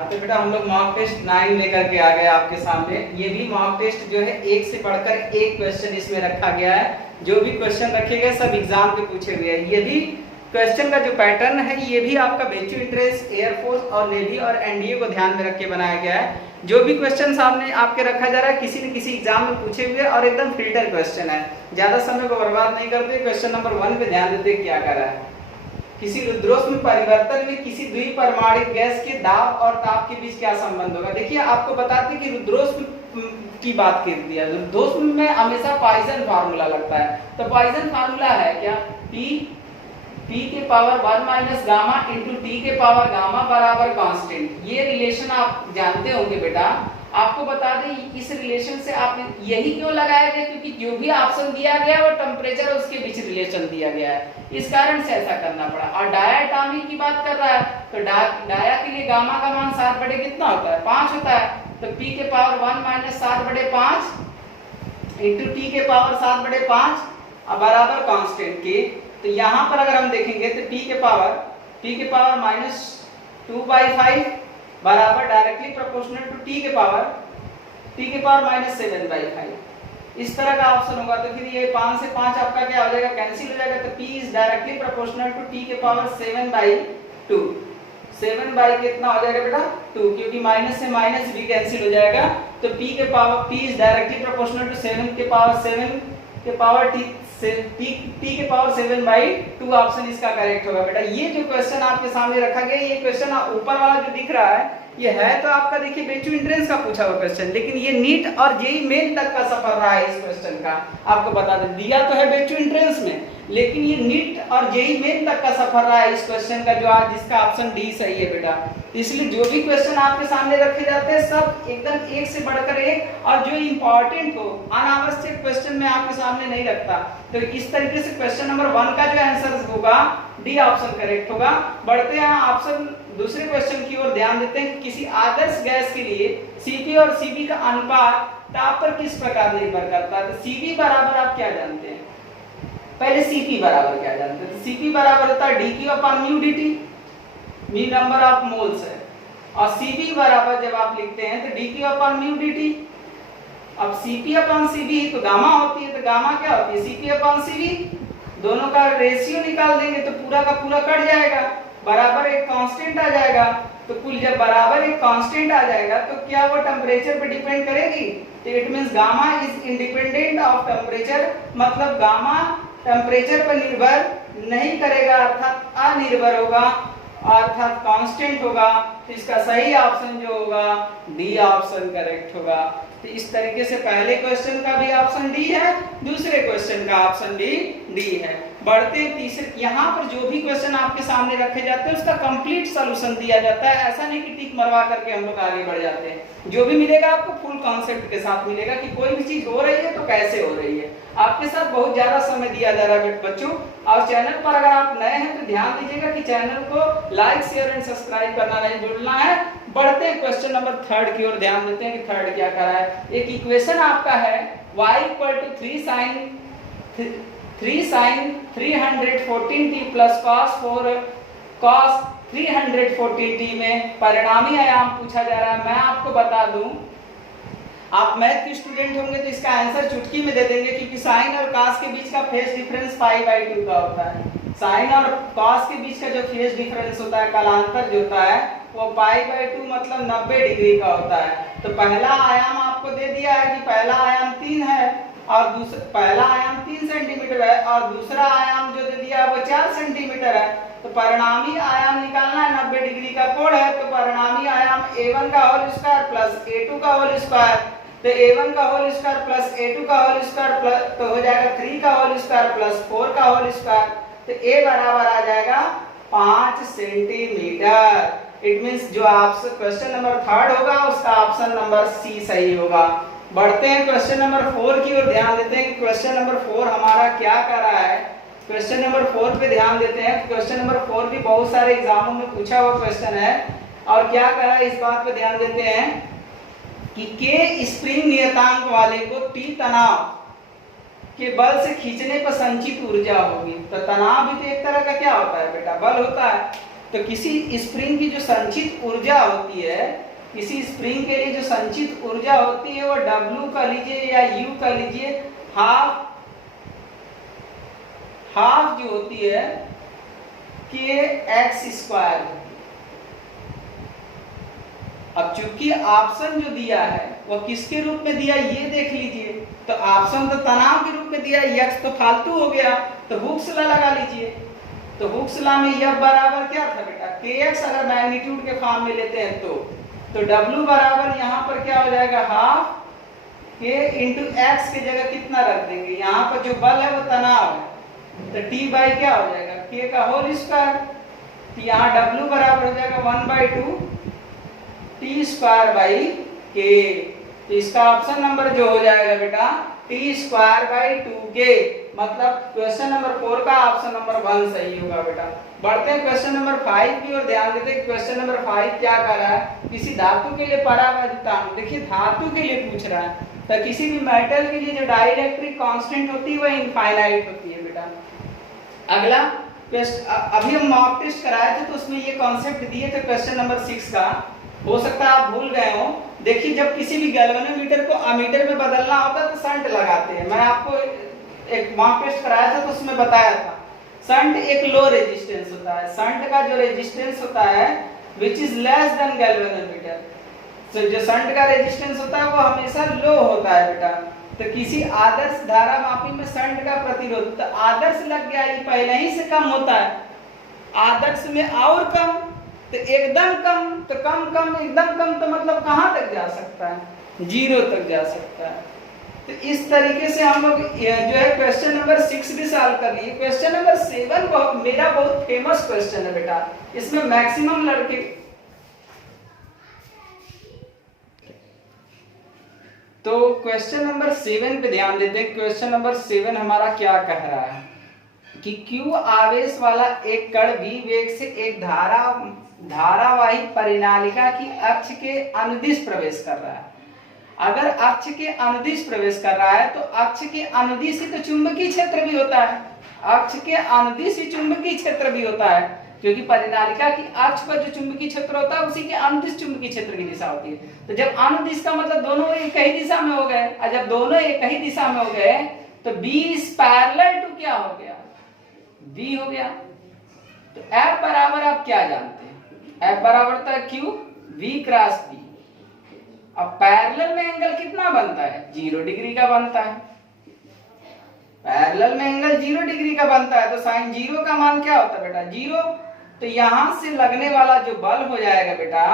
हाँ तो बेटा हम लोग मॉक टेस्ट 9 लेकर के आ गए आपके सामने। ये भी मॉक टेस्ट जो है एक से बढ़कर एक क्वेश्चन इसमें रखा गया है। जो भी क्वेश्चन रखे गए सब एग्जाम के पूछे हुए हैं। ये भी क्वेश्चन का जो पैटर्न है ये भी आपका बेचू इंटरेस्ट, एयरफोर्स और नेवी और एनडीए को ध्यान में रख के बनाया गया है। जो भी क्वेश्चन सामने आपके रखा जा रहा है किसी न किसी एग्जाम में पूछे हुए और एकदम फिल्टर क्वेश्चन है। ज्यादा समय को बर्बाद नहीं करते। क्वेश्चन नंबर 1 पे ध्यान देते क्या कर रहा है। किसी रुद्रोष्म परिवर्तन में किसी द्विपरमाणिक गैस के दाब और ताप के बीच क्या संबंध होगा। देखिए आपको बताते कि रुद्रोष्म की बात कर दिया। रुद्रोष्म में हमेशा पॉइसन फार्मूला लगता है। तो पॉइसन फार्मूला है क्या, T के power 1 minus gamma into T के पावर गामा बराबर कांस्टेंट। ये रिलेशन आप जानते होंगे बेटा। आपको बता दें इस रिलेशन से आप यही क्यों लगाया गया, क्योंकि जो भी ऑप्शन दिया गया वो टेम्परेचर और उसके बीच रिलेशन दिया गया है, इस कारण से ऐसा करना पड़ा। और डाया एटॉमिक की बात कर रहा है तो डाया के लिए गामा का मान 7 बटे कितना होता है, 5 होता है। तो p के पावर 1 माइनस 7 बटे 5 इंटू टी के पावर 7 बटे 5 बराबर कांस्टेंट के। तो यहाँ पर अगर हम देखेंगे तो p के पावर माइनस 2/5 बराबर डायरेक्टली प्रोपोर्शनल टू t के पावर माइनस 7/5। इस तरह का ऑप्शन होगा। तो फिर ये 5 से 5 आपका क्या हो जाएगा, कैंसिल हो जाएगा। तो p is directly proportional to t के पावर 7/2। 7 कितना हो जाएगा बेटा 2, क्योंकि माइनस से माइनस भी कैंसिल हो जाएगा। तो p is directly proportional to 7 के पावर t के पावर 7/2 ऑप्शन इसका करेक्ट होगा बेटा। ये जो क्वेश्चन आपके सामने रखा गया, ये क्वेश्चन ऊपर वाला जो दिख रहा है ये है तो आपका देखिए बेचू एंट्रेंस का पूछा हुआ क्वेश्चन, लेकिन ये नीट और जेई मेन तक का सफर रहा है। इस क्वेश्चन का आपको बता दें दिया तो है बेचू एंट्रेंस में, लेकिन ये नीट और जेई मेन तक का सफर रहा है इस क्वेश्चन का, जो आज जिसका ऑप्शन डी सही है बेटा। इसलिए जो भी क्वेश्चन आपके सामने रखे जाते हैं सब एकदम एक से बढ़कर एक, और जो इंपॉर्टेंट हो अनावश्यक क्वेश्चन में आपके सामने नहीं रखता। तो इस तरीके से क्वेश्चन नंबर 1 का जो आंसर होगा डी ऑप्शन करेक्ट होगा। बढ़ते हैं ऑप्शन दूसरे क्वेश्चन की ओर ध्यान देते हैं कि किसी आदर्श गैस के लिए Cp और Cv का अनुपात ताप पर किस प्रकार निर्भर करता है। तो Cv बराबर आप क्या जानते हैं, पहले Cp बराबर क्या जानते हैं। Cp बराबर होता है dq/μdt, me number of moles है, और Cv बराबर जब आप लिखते हैं तो dq/μdt। अब Cp/Cv तो गामा होती है, तो गामा क्या होती है Cp/Cv। दोनों का रेशियो निकाल देंगे तो पूरा का पूरा कट जाएगा, बराबर एक कांस्टेंट आ जाएगा। तो कुल जब बराबर एक कांस्टेंट आ जाएगा तो क्या वो टेम्परेचर पे डिपेंड करेगी। तो it means gamma is independent of temperature, मतलब गामा टेम्परेचर पर निर्भर नहीं करेगा, अर्थात अनिर्भर होगा, अर्थात कांस्टेंट होगा। तो इसका सही ऑप्शन जो होगा डी ऑप्शन करेक्ट होगा। तो इस तरीके से पहले क्वेश्चन का भी ऑप्शन डी है, दूसरे क्वेश्चन का ऑप्शन भी डी है। बढ़ते तीसरे, यहाँ पर जो भी क्वेश्चन आपके सामने रखे जाते हैं उसका कंप्लीट सॉल्यूशन दिया जाता है। ऐसा नहीं कि टिक मरवा करके हम लोग आगे बढ़ जाते हैं। जो भी मिलेगा आपको फुल कॉन्सेप्ट के साथ मिलेगा कि कोई भी चीज हो रही है तो कैसे हो रही है। आपके साथ बहुत ज्यादा समय दिया जा रहा है बच्चों। और चैनल पर अगर आप नए हैं तो ध्यान दीजिएगा कि चैनल को लाइक शेयर एंड सब्सक्राइब करना नहीं भूलना है। बढ़ते हैं क्वेश्चन नंबर 3 की ओर ध्यान देते हैं कि 3 क्या कर रहा है। एक इक्वेशन आपका है y = 3 sin 314t plus cos 314t में परिणामी आयाम पूछा जा रहा है। मैं आपको बता दूं, आप मैथ के स्टूडेंट होंगे तो इसका आंसर चुटकी में दे देंगे, क्योंकि साइन और cos के बीच का फेज डिफरेंस π/2 का होता है। साइन और cos के बीच का जो फेज डिफरेंस होता है, कालांतर जो होता है, वो π/2 मतलब 90 डिग्री का होता है। तो पहला आयाम आपको दे दिया है कि पहला आयाम 3 है और पहला आयाम 3 सेंटीमीटर है, और दूसरा आयाम जो दे दिया है वो 4 सेंटीमीटर है। तो परिणामी आयाम निकालना है, 90 डिग्री का कोण है, तो परिणामी आयाम a1 का होल स्क्वायर प्लस a2 का होल स्क्वायर। तो a1 का होल स्क्वायर प्लस a2 का होल स्क्वायर प्लस तो हो जाएगा 3 का होल स्क्वायर प्लस 4 का होल स्क्वायर। तो a बराबर आ जाएगा 5 सेंटीमीटर। इट मींस जो आपसे क्वेश्चन नंबर 3 होगा उसका ऑप्शन नंबर सी सही होगा। बढ़ते हैं क्वेश्चन नंबर 4 की ओर ध्यान देते हैं कि क्वेश्चन नंबर 4 हमारा क्या कर रहा है। क्वेश्चन नंबर 4 पे ध्यान देते हैं। क्वेश्चन नंबर 4 भी बहुत सारे एग्जामों में पूछा हुआ क्वेश्चन है, और क्या कर रहा है इस बात पे ध्यान देते हैं कि के स्प्रिंग नियतांक वाले को टी तनाव के बल से खींचने पर संचित ऊर्जा होगी। तो तनाव भी तो एक तरह का क्या होता है बेटा, बल होता है। तो किसी स्प्रिंग की जो संचित ऊर्जा होती है, किसी स्प्रिंग के लिए जो संचित ऊर्जा होती है वो W का लीजिए या U का लीजिए, हाफ जो होती है kx²। अब चूंकि ऑप्शन जो दिया है वो किसके रूप में दिया ये देख लीजिए, तो ऑप्शन तो तनाव के रूप में दिया, x तो फालतू हो गया, तो हुक्स लॉ लगा लीजिए। तो हुक्स लॉ में F बराबर क्या था बेटा, kx अगर मैग्नीट्यूड के फॉर्म में लेते हैं तो W बराबर यहाँ पर क्या हो जाएगा, हाफ k इंटू एक्स की जगह कितना रख देंगे, यहाँ पर जो बल है वो तनाव है, तो T बाई क्या हो जाएगा, k का होल स्क्वायर। तो यहाँ W बराबर हो जाएगा 1/2 T²/k। तो इसका ऑप्शन नंबर जो हो जाएगा बेटा T²/2k, मतलब क्वेश्चन नंबर 4 का ऑप्शन नंबर 1 सही होगा बेटा। बढ़ते हैं क्वेश्चन नंबर 5 की ओर, ध्यान देते हैं क्वेश्चन नंबर 5 क्या कर रहा है, किसी धातु के लिए परावर्तित, देखिए धातु के लिए पूछ रहा है, तो किसी भी मेटल के लिए जो डाइलेक्ट्रिक कांस्टेंट होती है वो इनफाइनाइट होती है बेटा। अगला अभी हम मॉक टेस्ट कराए थे तो उसमें ये कॉन्सेप्ट दिए थे क्वेश्चन नंबर 6 का, हो सकता है आप भूल गए हो। देखिए जब किसी भी गैल्वेनोमीटर को अमीटर में बदलना होता है तो शंट लगाते हैं, मैं आपको एक मॉक टेस्ट कराया था तो उसमें बताया था शंट एक लो रेजिस्टेंस होता है, शंट का जो रेजिस्टेंस होता है which is less than galvanometer, तो जो शंट का रेजिस्टेंस होता है वो हमेशा लो होता है बेटा। तो किसी आदर्श धारा मापी में शंट का प्रतिरोध, तो आदर्श लग गया, ये पहले ही से कम होता है, आदर्श में और कम, तो एकदम कम, तो कम एकदम कम, तो मतलब कहां तक जा सकता है, 0 तक जा सकता है। तो इस तरीके से हम लोग जो है क्वेश्चन नंबर 6 भी सॉल्व कर लिए। क्वेश्चन नंबर 7 मेरा बहुत फेमस क्वेश्चन है बेटा, इसमें मैक्सिमम लड़के, तो क्वेश्चन नंबर 7 पे ध्यान देते हैं। क्वेश्चन नंबर 7 हमारा क्या कह रहा है कि Q आवेश वाला एक कण v वेग से एक धारावाही परिनालिका की अक्ष के अनुदिश प्रवेश कर रहा है। अगर अक्ष के अनुदिश प्रवेश कर रहा है तो अक्ष के अनुदिश ही तो चुंबकीय क्षेत्र भी होता है, अक्ष के अनुदिश ही चुंबकीय क्षेत्र भी होता है, क्योंकि परिनालिका की अक्ष पर जो चुंबकीय क्षेत्र होता है उसी के अनुदिश चुंबकीय क्षेत्र की दिशा होती है। तो जब अनुदिश का मतलब दोनों एक ही दिशा में हो गए, और जब दोनों एक ही दिशा में हो गए तो B is parallel to क्या हो गया, V हो गया। तो F बराबर आप क्या जानते हैं, F बराबर था Q V क्रॉस B। अब पैरेलल में एंगल कितना बनता है, 0 डिग्री का बनता है, पैरेलल में एंगल 0 डिग्री का बनता है, तो साइन 0 का मान क्या होता है बेटा, 0। तो यहां से लगने वाला जो बल हो जाएगा बेटा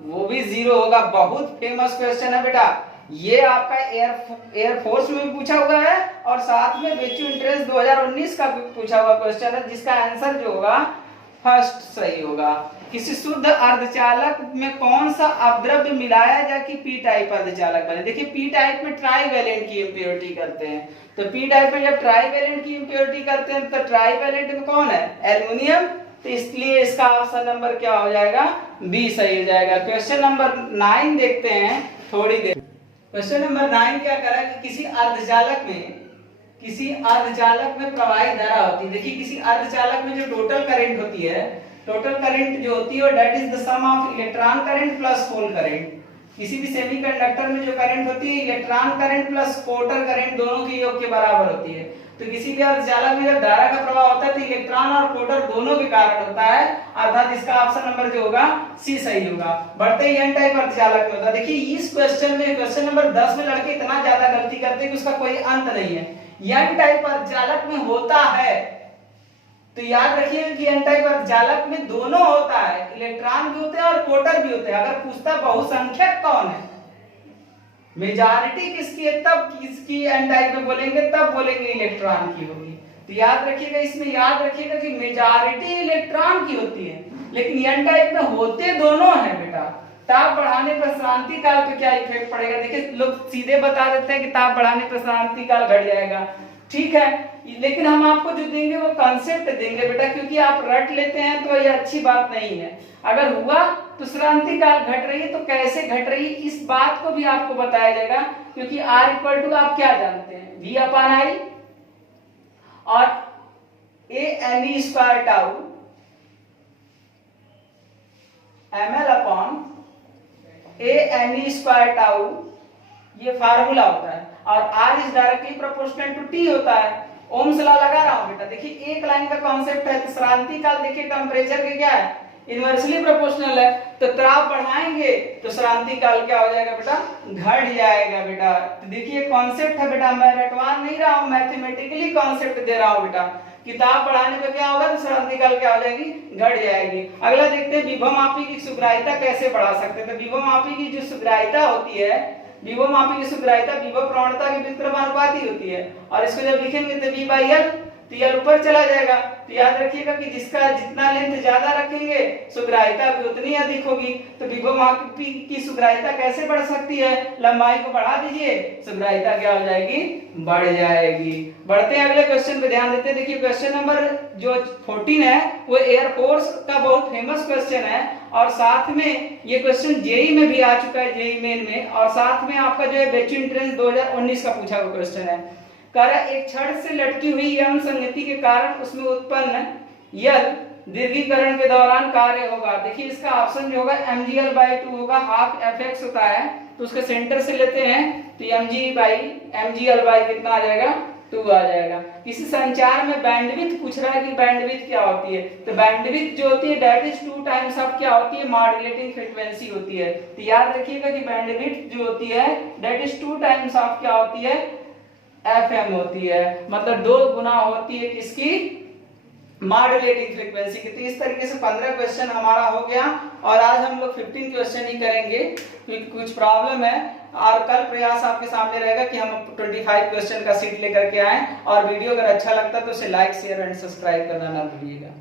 वो भी 0 होगा। बहुत फेमस क्वेश्चन है बेटा, ये आपका एयर फोर्स में भी पूछा हुआ है और साथ में बेचू इंटरेस्ट 2019 का पूछा हुआ क्वेश्चन है, जिसका आंसर जो होगा फर्स्ट सही होगा। किसी शुद्ध अर्धचालक में कौन सा अपद्रव्य मिलाया जाए कि पी टाइप अर्धचालक बने। देखिए पी टाइप में ट्राईवैलेंट की इंप्योरिटी करते हैं, तो पी टाइप में जब ट्राईवैलेंट की इंप्योरिटी करते हैं तो ट्राईवैलेंट में कौन है, एल्युमिनियम, तो इसलिए इसका ऑप्शन नंबर क्या हो जाएगा, बी सही हो जाएगा। क्वेश्चन नंबर 9 देखते हैं थोड़ी देर। क्वेश्चन नंबर 9 क्या करा कि किसी अर्धचालक में प्रवाहित धारा होती है। देखिए किसी अर्धचालक में जो टोटल करंट होती है, टोटल करंट जो होती है that is the sum of electron current plus hole current. किसी भी सेमीकंडक्टर में जो करंट होती है इलेक्ट्रॉन करंट प्लस कोटर करंट दोनों के योग के बराबर होती है। तो किसी भी अर्धचालक में जब धारा का प्रवाह होता है तो इलेक्ट्रॉन और कोटर दोनों के कारण होता है, अर्थात इसका ऑप्शन नंबर जो होगा सी सही होगा। बढ़ते ही एन टाइप अर्धचालक में होता है। देखिए इस क्वेश्चन में, क्वेश्चन नंबर 10 में लड़के इतना ज्यादा गलती करते हैं कि उसका कोई अंत नहीं है। एन टाइप अर्धचालक में होता है तो याद रखिए कि एन टाइप अर्धचालक में दोनों होता है, इलेक्ट्रॉन भी होते हैं और कोटर भी होते हैं। अगर पूछता बहुसंख्यक कौन है, मेजॉरिटी किसकी है, तब किसकी एन टाइप में बोलेंगे, तब बोलेंगे इलेक्ट्रॉन की होगी। तो याद रखिएगा, इसमें याद रखिएगा कि मेजॉरिटी इलेक्ट्रॉन की होती है, लेकिन एन टाइप में होते दोनों हैं बेटा। ताप बढ़ाने पर शांति काल पे क्या इफेक्ट पड़ेगा, देखिए लोग सीधे बता देते हैं कि ताप बढ़ाने पर शांति काल घट जाएगा, ठीक है, लेकिन हम आपको जो देंगे वो कॉन्सेप्ट देंगे बेटा, क्योंकि आप रट लेते हैं तो ये अच्छी बात नहीं है। अगर हुआ तो श्रांति काल घट रही है तो कैसे घट रही है इस बात को भी आपको बताया जाएगा, क्योंकि R इक्वल टू आप क्या जानते हैं, V अपॉन I और a n e square tau ml upon a square tau, ये फार्मूला होता है, और r is directly proportional to t होता है। ओम्स लॉ लगा रहा हूं बेटा, देखिए एक लाइन का कॉन्सेप्ट है, तो श्रांति काल देखिए टेम्परेचर के क्या है, इनवर्सली प्रोपोर्शनल है, तो ताप बढ़ाएंगे तो श्रांति काल क्या हो जाएगा बेटा, घट जाएगा बेटा। तो देखिए कॉन्सेप्ट है बेटा, मैं रटवा नहीं रहा हूं, मैथमेटिकली कॉन्सेप्ट दे रहा हूं बेटा, कि ताप बढ़ाने पे क्या होगा, तो श्रांति काल क्या हो जाएगी, घट जाएगी। अगला देखते हैं विभवमापी की सुग्राह्यता कैसे बढ़ा सकते हैं। तो विभवमापी की जो सुग्राह्यता होती है, विभवमापी की सुग्राह्यता विभव प्रवणता के व्युत्क्रमानुपाती होती है, और इसको जब लिखेंगे तो v बाई एल, तो एल ऊपर चला जाएगा। तो याद रखिएगा कि जिसका जितना लेंथ ज्यादा रखेंगे सुग्राह्यता भी उतनी अधिक होगी। तो विभवमापी की सुग्राह्यता कैसे बढ़ सकती है, लंबाई को बढ़ा दीजिए, सुग्राह्यता क्या हो जाएगी, बढ़ जाएगी। बढ़ते हैं अगले क्वेश्चन पे, ध्यान देते हैं। देखिए क्वेश्चन नंबर जो 14 है वो एयरफोर्स का बहुत फेमस क्वेश्चन है, और साथ में ये क्वेश्चन जेई में भी आ चुका है, जेई मेन में, और साथ में आपका जो है बेचू एंट्रेंस 2019 का पूछा हुआ क्वेश्चन है। कह रहा है एक छड़ से लटकी हुई यम संगति के कारण उसमें उत्पन्न यल दीर्घीकरण के दौरान कार्य होगा। देखिए इसका ऑप्शन जो होगा mgl/2 होगा, हाफ fx होता है, तो उसके सेंटर से लेते हैं तो mg/mgl कितना आ जाएगा, 2 आ जाएगा। किसी संचार में बैंडविड्थ पूछ रहा है कि बैंडविड्थ क्या होती है, तो बैंडविड्थ जो होती है दैट इज 2 टाइम्स ऑफ क्या होती है, मॉड्यूलेटिंग फ्रीक्वेंसी होती है। तो याद रखिएगा कि बैंडविड्थ जो होती है दैट इज 2 टाइम्स ऑफ क्या होती है, FM होती है, मतलब 2 गुना होती है किसकी, मॉड्यूलेटिंग फ्रीक्वेंसी की। तो इस तरीके से 15 क्वेश्चन हमारा हो गया, और आज हम लोग 15 क्वेश्चन ही करेंगे क्योंकि कुछ प्रॉब्लम है, और कल प्रयास आपके सामने रहेगा कि हम 25 क्वेश्चन का सीट लेकर के आए। और वीडियो अगर अच्छा लगता है तो उसे लाइक शेयर एंड सब्सक्राइब करना ना भूलिएगा।